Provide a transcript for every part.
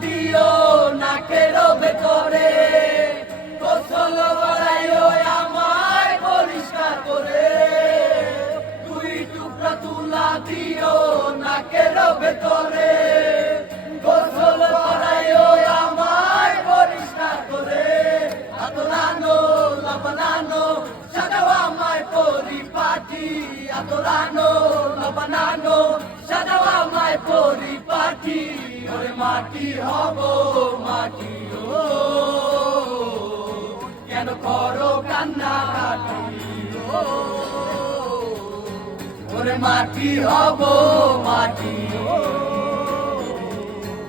দিও নাকের ভেতরে গোসল করাইও আমায় পরিষ্কার করে। দুই টুকরা তুলা দিও না নাকের ভেতরে গোসল করাইও আমায় পরিষ্কার করে। আতরানো লবনানো সাজাও আমায় পরিপাটি। আতরানো লবনানো সাজাও আমায় পরিপাটি। মাটি হব, মাটি ও। কেন করো কান্না কাটি ও। ওরে মাটি হব, মাটি ও।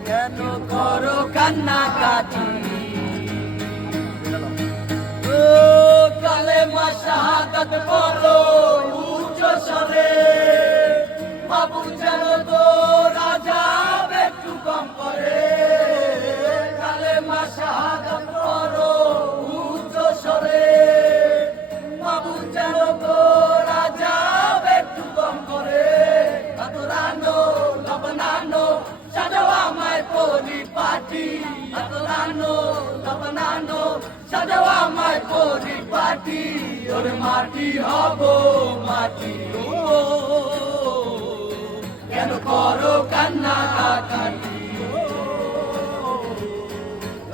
কেন করো কান্না কাটি? ও কালে মা শাহাদাত বলো আতরানো লবনানো সাজাও আমায় পরিপাটি ওর মাটি হব মাটি। কেন করো কান্না কাকাটি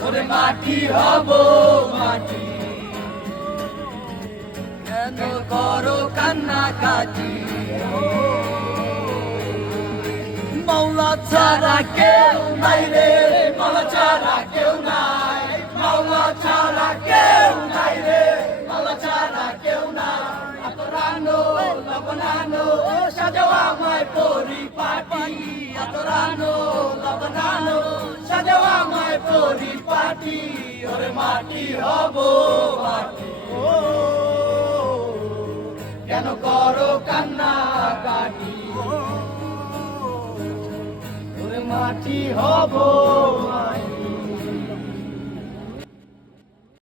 ওরে মাটি হব মাটি। কেন করো কান্না কাটি ছাড়া কেউ নাই রে মাওলা ছাড়া কেউ নাই। মাওলা ছাড়া কেউ নাই রে মাওলা ছাড়া কেউ নাই। আতরানো লবনানো সাজাও আমায় পরিপাটি। আতরানো লবনানো সাজাও আমায় পরিপাটি। ওরে মাটি হব মাটি। কেন কাটি ওরে মাটি হব।